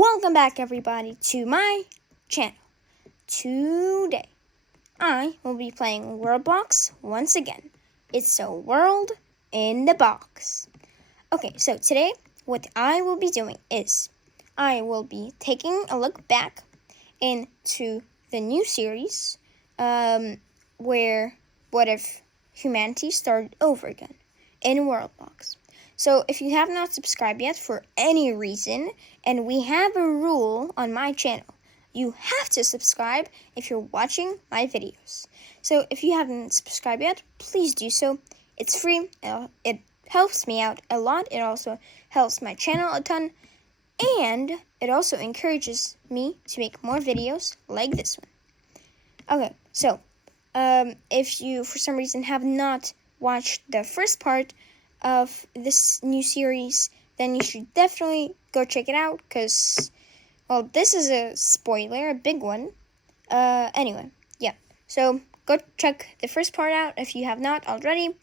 Welcome back, everybody, to my channel. Today, I will be playing WorldBox once again. It's a world in the box. Okay, so today, what I will be doing is I will be taking a look back into the new series, where What If Humanity started over again in WorldBox. So if you have not subscribed yet for any reason, and we have a rule on my channel, you have to subscribe if you're watching my videos. So if you haven't subscribed yet, please do so. It's free. It helps me out a lot. It also helps my channel a ton. And it also encourages me to make more videos like this one. Okay, so if you for some reason have not watched the first part of this new series, then you should definitely go check it out, because, well, this is a spoiler, a big one. Anyway, yeah, so go check the first part out if you have not already.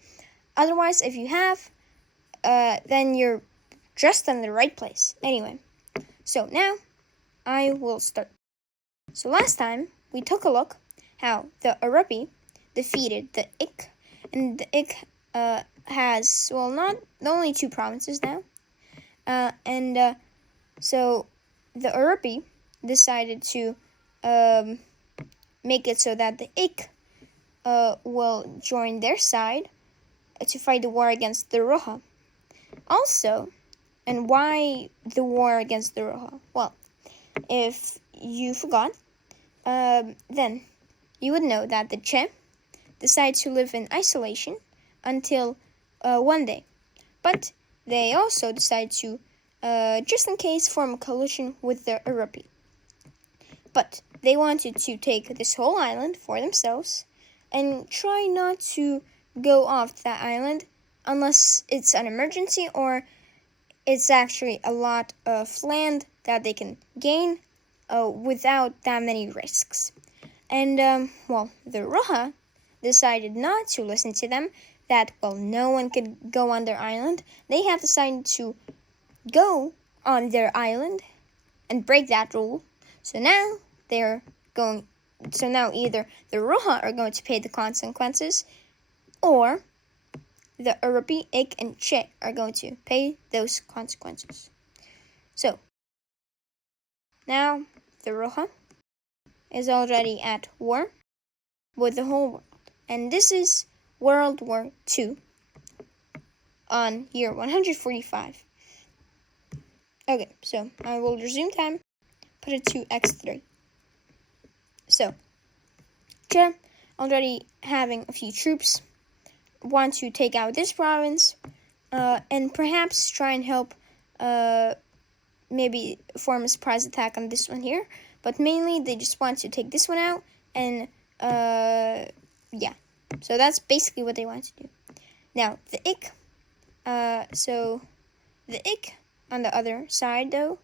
Otherwise, if you have, then you're just in the right place. Anyway, so now I will start. So last time we took a look how the Arapi defeated the Ik, and the Ik has, well, not only 2 provinces now, so the Arapi decided to make it so that the Ik will join their side to fight the war against the Roja. Also, and why the war against the Roja? Well, if you forgot, then you would know that the Che decided to live in isolation until one day. But they also decided to, just in case, form a coalition with the Arapi. But they wanted to take this whole island for themselves and try not to go off that island unless it's an emergency or it's actually a lot of land that they can gain without that many risks. And, well, the Roja decided not to listen to them, that, well, no one could go on their island. They have decided to go on their island and break that rule. So now either the Roja are going to pay the consequences, or the Arapi, Ik, and Che are going to pay those consequences. So now the Roja is already at war with the whole world. And this is World War II on year 145. Okay, so I will resume time, put it to X3. So, Che, already having a few troops, want to take out this province, and perhaps try and help, maybe form a surprise attack on this one here. But mainly, they just want to take this one out, and, yeah. So that's basically what they want to do. Now, the Ik, the Ik, on the other side, though,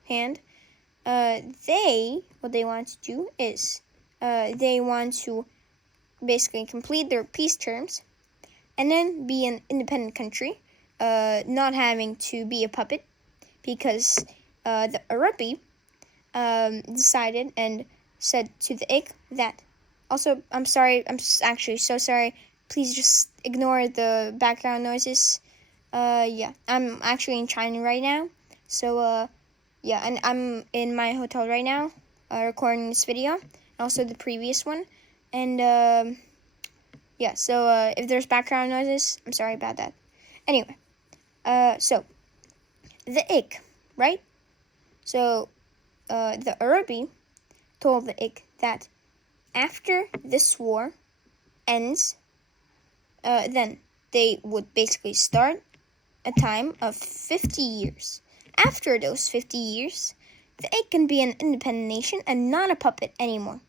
what they want to do is, they want to basically complete their peace terms, and then be an independent country, not having to be a puppet, because, the Arapi, decided and said to the Ik that, also, I'm sorry, I'm actually so sorry, please just ignore the background noises. Yeah, I'm actually in China right now, so, yeah, and I'm in my hotel right now, recording this video, and also the previous one, and, yeah, so, if there's background noises, I'm sorry about that. Anyway, so, the Ik, right? So, the Arabi told the Ik that after this war ends, then they would basically start a time of 50 years. After those 50 years, the Ik can be an independent nation and not a puppet anymore.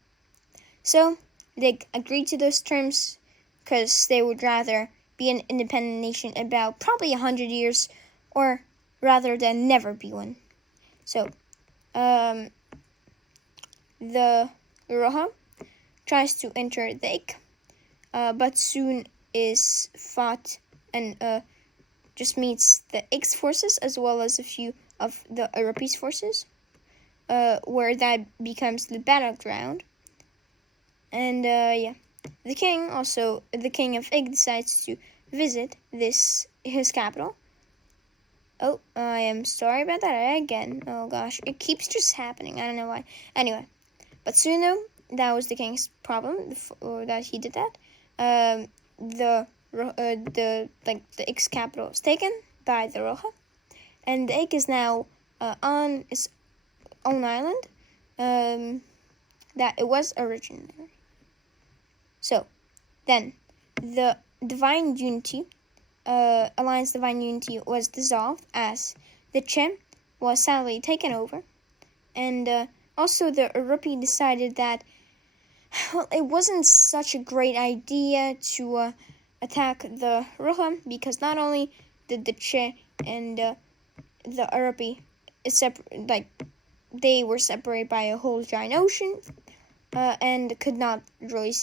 So they agreed to those terms because they would rather be an independent nation about probably 100 years, or rather than never be one. So, the Roja tries to enter the Ik, but soon is fought and just meets the Ik's forces as well as a few of the Arapi's forces. where that becomes the battleground. And yeah, the king of Ig decides to visit his capital. Oh, I am sorry about that again. Oh gosh, it keeps just happening. I don't know why. Anyway, but soon though, that was the king's problem, or that he did that. The Ix capital was taken by the Roja, and the Ig is now on its own island that it was originally. So then the Divine Unity, Alliance Divine Unity, was dissolved as the Che was sadly taken over, and also the Urupi decided that, well, it wasn't such a great idea to attack the Roja, because not only did the Che and the Urupi they were separated by a whole giant ocean, and could not really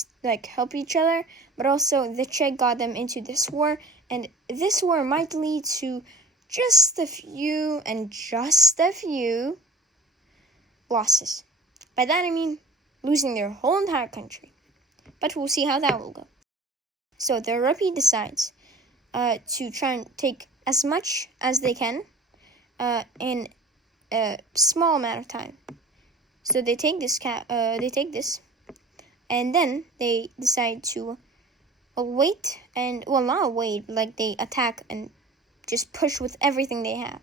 help each other, but also the Che got them into this war, and this war might lead to just a few losses. By that I mean losing their whole entire country. But we'll see how that will go. So the Rupi decides to try and take as much as they can in a small amount of time. So they take this and then they decide to wait, and not wait, but they attack and just push with everything they have,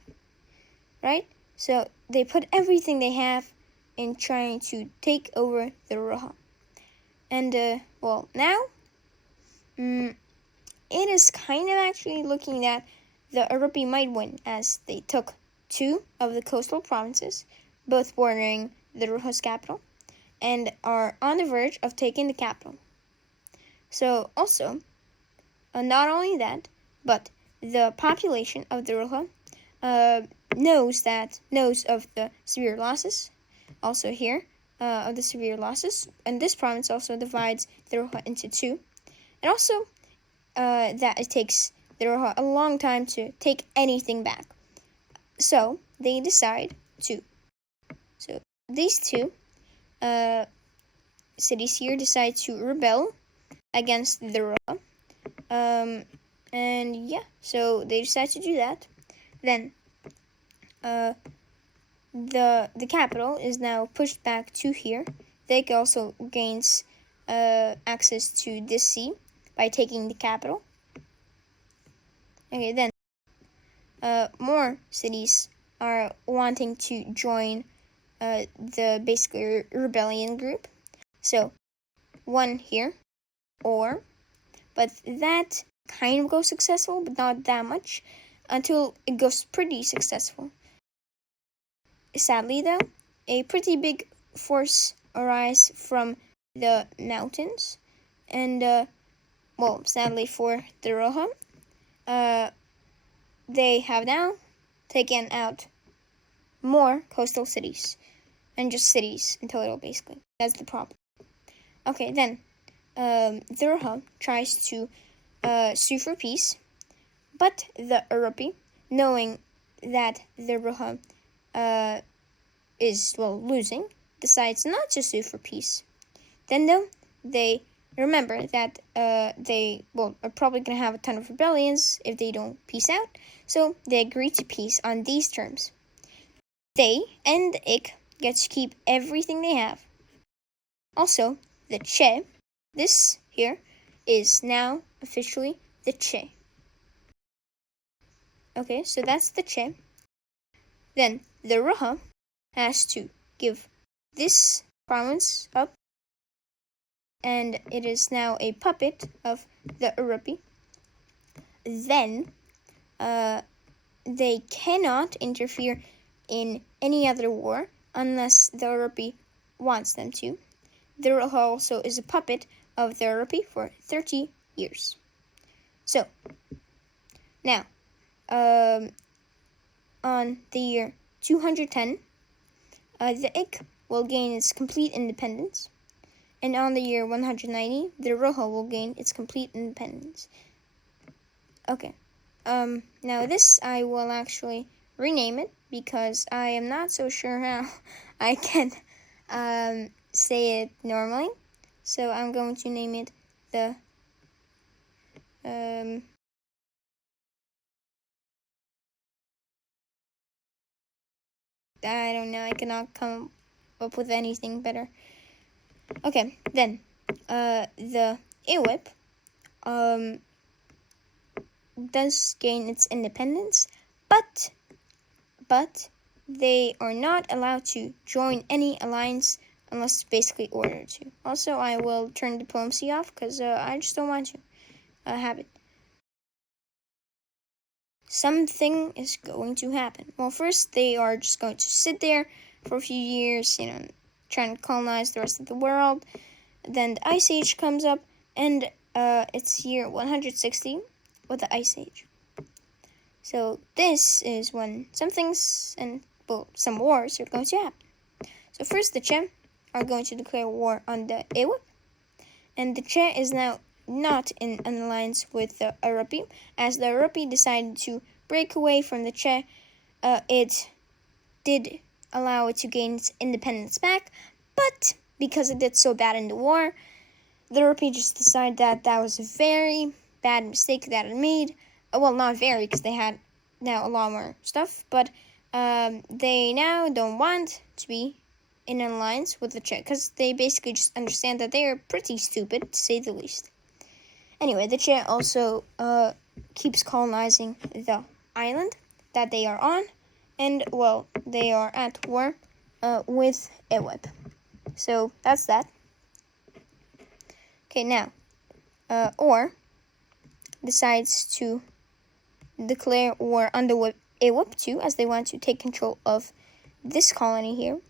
right? So they put everything they have in trying to take over the Roja. And now it is kind of actually looking that the Urupi might win, as they took 2 of the coastal provinces, both bordering the Roja's capital, and are on the verge of taking the capital. So also, not only that, but the population of the Roja knows of the severe losses. Also here, of the severe losses, and this province also divides the Roja into 2, and also that it takes the Roja a long time to take anything back. So they decide to. So these 2 cities here decide to rebel against the Roja. And yeah, so they decide to do that. Then the capital is now pushed back to here. They also gains access to this sea by taking the capital. Okay, then more cities are wanting to join the basically rebellion group. So 1 here, but that kind of goes successful, but not that much, until it goes pretty successful. Sadly though, a pretty big force arises from the mountains, and sadly for the Roja, they have now taken out more coastal cities, and just cities in total, basically. That's the problem. Okay, then the Roja tries to sue for peace, but the Urupi, knowing that the Roja is losing, decides not to sue for peace. Then though, they remember that they are probably going to have a ton of rebellions if they don't peace out, so they agree to peace on these terms. They and the Ik get to keep everything they have. Also, the Che, this here, is now officially the Che. Okay, so that's the Che. Then the Roja has to give this province up, and it is now a puppet of the Urupi. Then they cannot interfere in any other war unless the Urupi wants them to. The Roja also is a puppet of the Urupi for 30 years. So, now, on the year 210, the Ik will gain its complete independence, and on the year 190, the Roja will gain its complete independence. Okay, now this I will actually rename it, because I am not so sure how I can say it normally. So I'm going to name it the I don't know. I cannot come up with anything better. Okay, then the Awip does gain its independence, but they are not allowed to join any alliance unless basically ordered to. Also, I will turn diplomacy off because I just don't want to have it. Something is going to happen. Well, first they are just going to sit there for a few years, trying to colonize the rest of the world. Then the Ice Age comes up, and it's year 160 with the Ice Age. So this is when some things and some wars are going to happen. So first the Che are going to declare war on the Awip, and the Che is now not in an alliance with the Arapi, as the Arapi decided to break away from the Che. It did allow it to gain its independence back, but because it did so bad in the war, the Arapi just decided that that was a very bad mistake that it made. Well, not very, because they had now a lot more stuff, but they now don't want to be in an alliance with the Che, because they basically just understand that they are pretty stupid, to say the least. Anyway, the Che also keeps colonizing the island that they are on, and, well, they are at war with Awip. So, that's that. Okay, now, Or decides to declare war on the Awip too, as they want to take control of this colony here,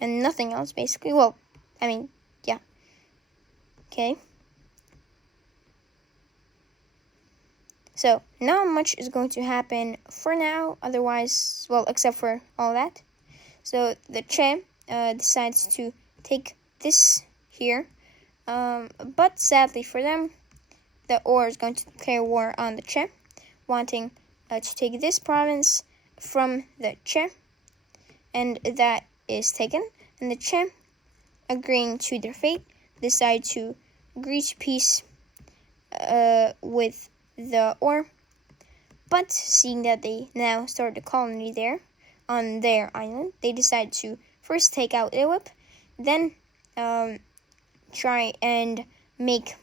and nothing else, basically. Well, I mean, yeah. Okay. So, not much is going to happen for now, otherwise, well, except for all that. So, the Che decides to take this here, but sadly for them, the Or is going to declare war on the Che, wanting to take this province from the Che, and that is taken. And the Che, agreeing to their fate, decide to agree to peace with the Or. But seeing that they now started a colony there on their island, they decide to first take out Awip, then try and make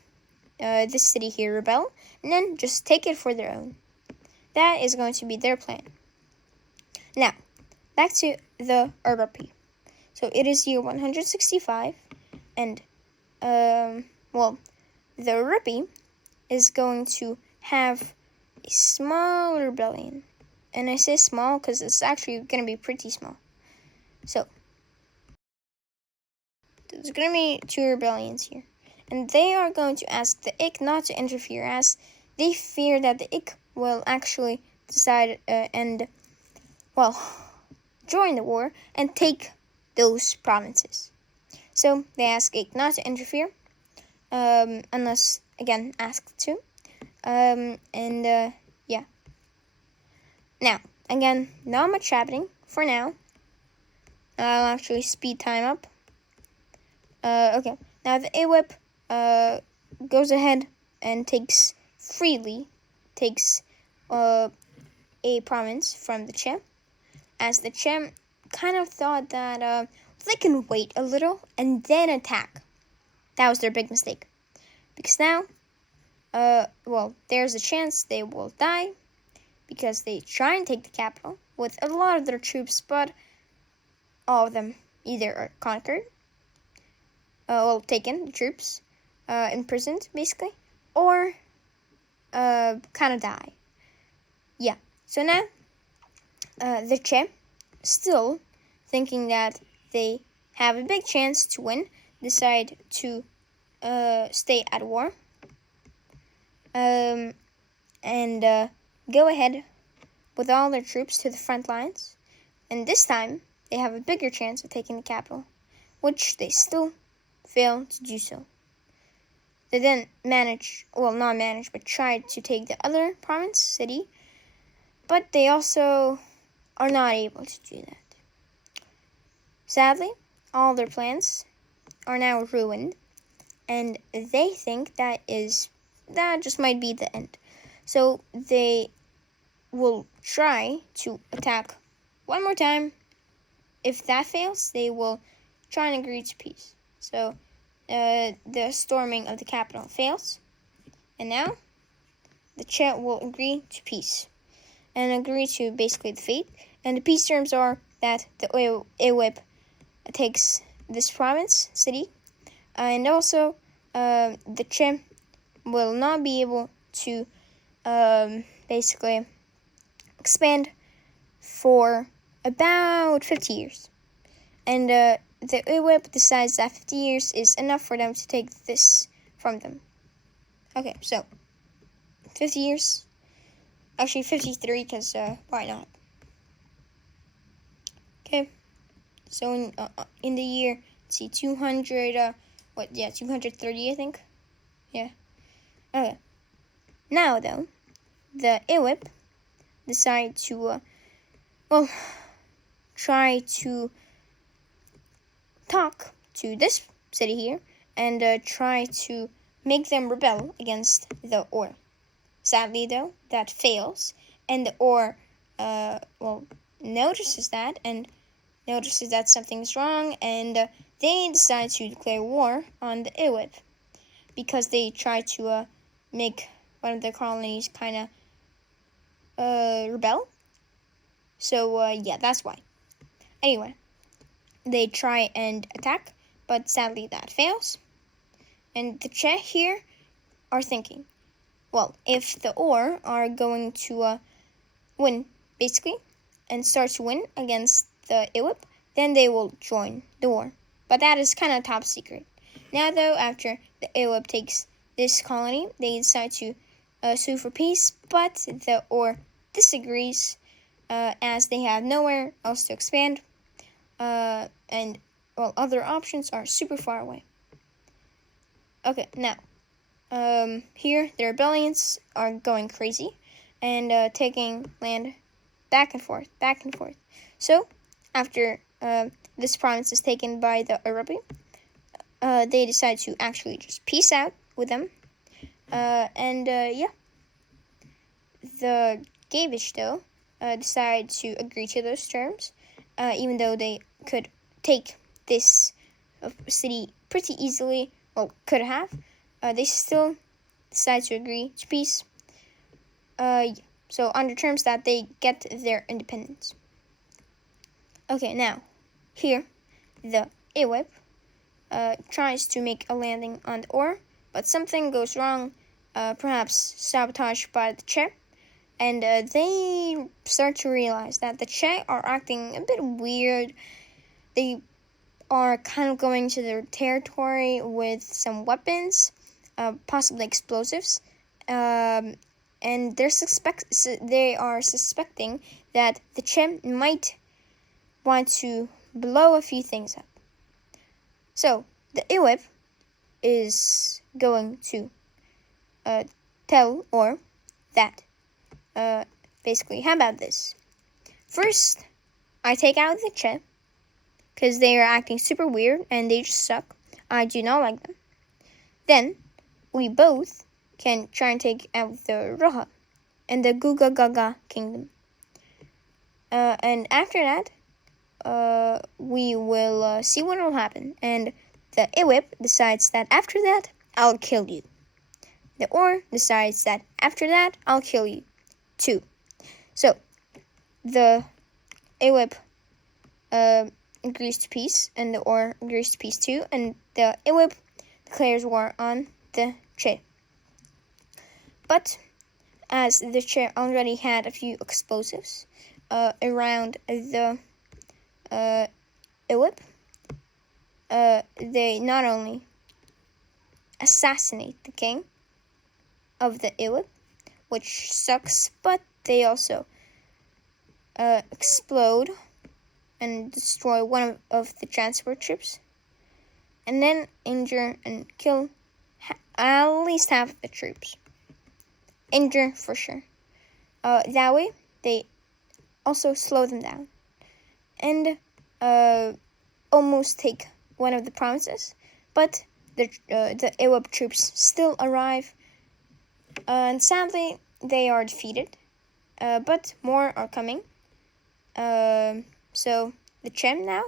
this city here rebel, and then just take it for their own. That is going to be their plan. Now, back to the Arapi. So it is year 165, and, well, the Arapi is going to have a small rebellion. And I say small because it's actually going to be pretty small. So, there's going to be 2 rebellions here. And they are going to ask the Ik not to interfere, as they fear that the Ik will actually decide and, well, join the war and take those provinces. So they ask Ik not to interfere, unless, again, asked to. Yeah. Now, again, not much happening for now. I'll actually speed time up. Okay, now the Awip goes ahead and freely takes a province from the Che, as the Che kind of thought that they can wait a little and then attack. That was their big mistake, because now, well, there's a chance they will die, because they try and take the capital with a lot of their troops, but all of them either are conquered, taken, the troops, imprisoned, basically, or kind of die. Yeah, so now, the Che, still thinking that they have a big chance to win, decide to stay at war, and go ahead with all their troops to the front lines, and this time they have a bigger chance of taking the capital, which they still fail to do so. They then tried to take the other province, city, but they also are not able to do that. Sadly, all their plans are now ruined, and they think that just might be the end. So they will try to attack one more time. If that fails, they will try and agree to peace. So the storming of the capital fails, and now the Chet will agree to peace and agree to basically the fate. And the peace terms are that the Awip takes this province, city, and also the Chet will not be able to basically expand for about 50 years. And the Awip decides that 50 years is enough for them to take this from them. Okay, so 50 years. Actually, 53, because why not? Okay, so in the year, let's see, 200, 230, I think. Yeah. Okay. Now, though, the Awip decide to, try to talk to this city here and try to make them rebel against the Or. Sadly, though, that fails, and the Or, notices that and notices that something's wrong, and they decide to declare war on the Awip because they try to make one of the colonies kind of rebel. So, yeah, that's why. Anyway, they try and attack, but sadly that fails. And the Chet here are thinking, well, if the Or are going to win, basically, and start to win against the Awip, then they will join the war. But that is kind of top secret. Now, though, after the Awip takes this colony, they decide to sue for peace, but the Or disagrees as they have nowhere else to expand, and other options are super far away. Okay, now, here the rebellions are going crazy and taking land back and forth. So, after this province is taken by the Arabi, they decide to actually just peace out with them. The Gavish, though, decide to agree to those terms, even though they could take this city pretty easily, could have. They still decide to agree to peace. So under terms that they get their independence. Okay, now, here, the Awip tries to make a landing on the Or, but something goes wrong, perhaps sabotaged by the Chet, and they start to realize that the Chet are acting a bit weird. They are kind of going to their territory with some weapons, possibly explosives, and they are suspecting that the Chet might want to blow a few things up. So the Awip is going to tell Or that basically, how about this? First, I take out the Chet because they are acting super weird and they just suck. I do not like them. Then we both can try and take out the Roha and the Guga Gaga kingdom. And after that, we will see what will happen. And the Awip decides that after that, I'll kill you. The Or decides that after that, I'll kill you too. So, the Awip agrees to peace, and the Or agrees to peace too, and the Awip declares war on the Chet. But as the Chet already had a few explosives around the Awip, they not only assassinate the king of the Awip, which sucks, but they also explode and destroy one of the transport ships, and then injure and kill at least half of the troops. Injure for sure. That way, they also slow them down. And almost take one of the provinces, but the Arab troops still arrive, and sadly they are defeated. But more are coming. So the Chem now,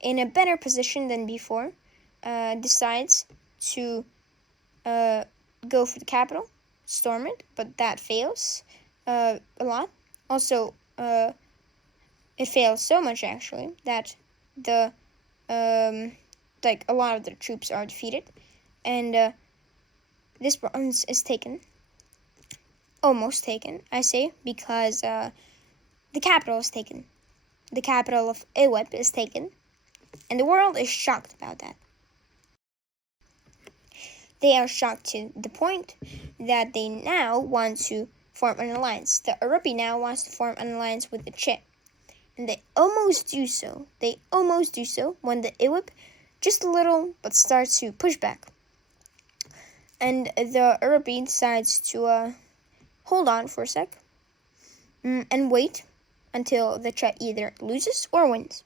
in a better position than before, decides to go for the capital, storm it, but that fails a lot. Also, it fails so much actually that the a lot of the troops are defeated, and this province is taken. Almost taken, I say, because the capital is taken. The capital of Eweb is taken, and the world is shocked about that. They are shocked to the point that they now want to form an alliance. The Arabi now wants to form an alliance with the Che, and they almost do so. They almost do so when the Eweb, just a little, but starts to push back. And the Arabi decides to hold on for a sec and wait until the Che either loses or wins.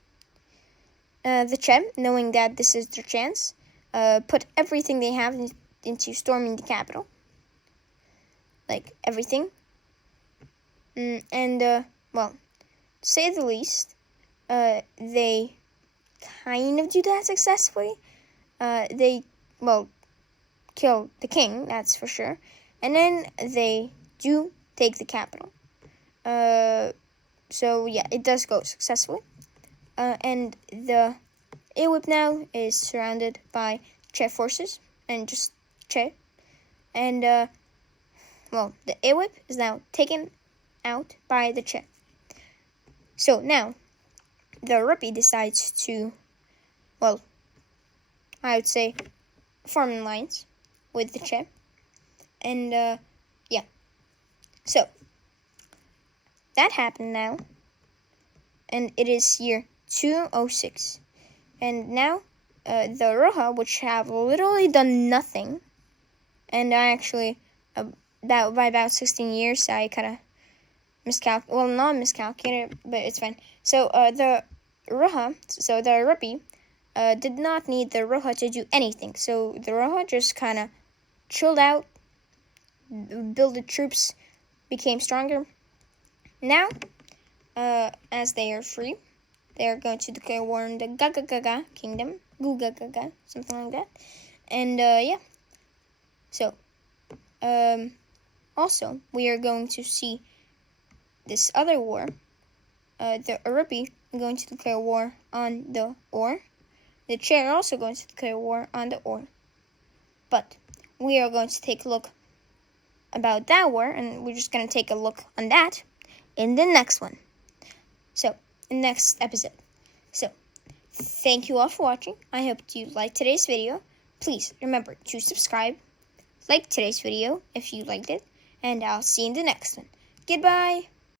The Che, knowing that this is their chance, put everything they have into storming the capital. Like, everything. Well, to say the least, they kind of do that successfully. They kill the king, that's for sure. And then they do take the capital. So yeah, it does go successfully. And the Eweb now is surrounded by Che forces and just Che. And the Eweb is now taken out by the Che. So now the Arabi decides to, I would say, form an alliance with the Che. And so that happened now, and it is year 206, and now the Roha, which have literally done nothing, and I actually by about 16 years I kind of not miscalculated, but it's fine. So the Roha, so the Arabi did not need the Roha to do anything, so the Roha just kind of chilled out, built the troops, became stronger. Now, as they are free, they are going to declare war on the Gagagaga kingdom, Gugagaga, something like that. And so also we are going to see this other war. The Arabi are going to declare war on the Or. The Che are also going to declare war on the Or. But we are going to take a look about that war, and we're just going to take a look on that in the next one. So, in the next episode. So, thank you all for watching. I hope you liked today's video. Please remember to subscribe, like today's video if you liked it, and I'll see you in the next one. Goodbye!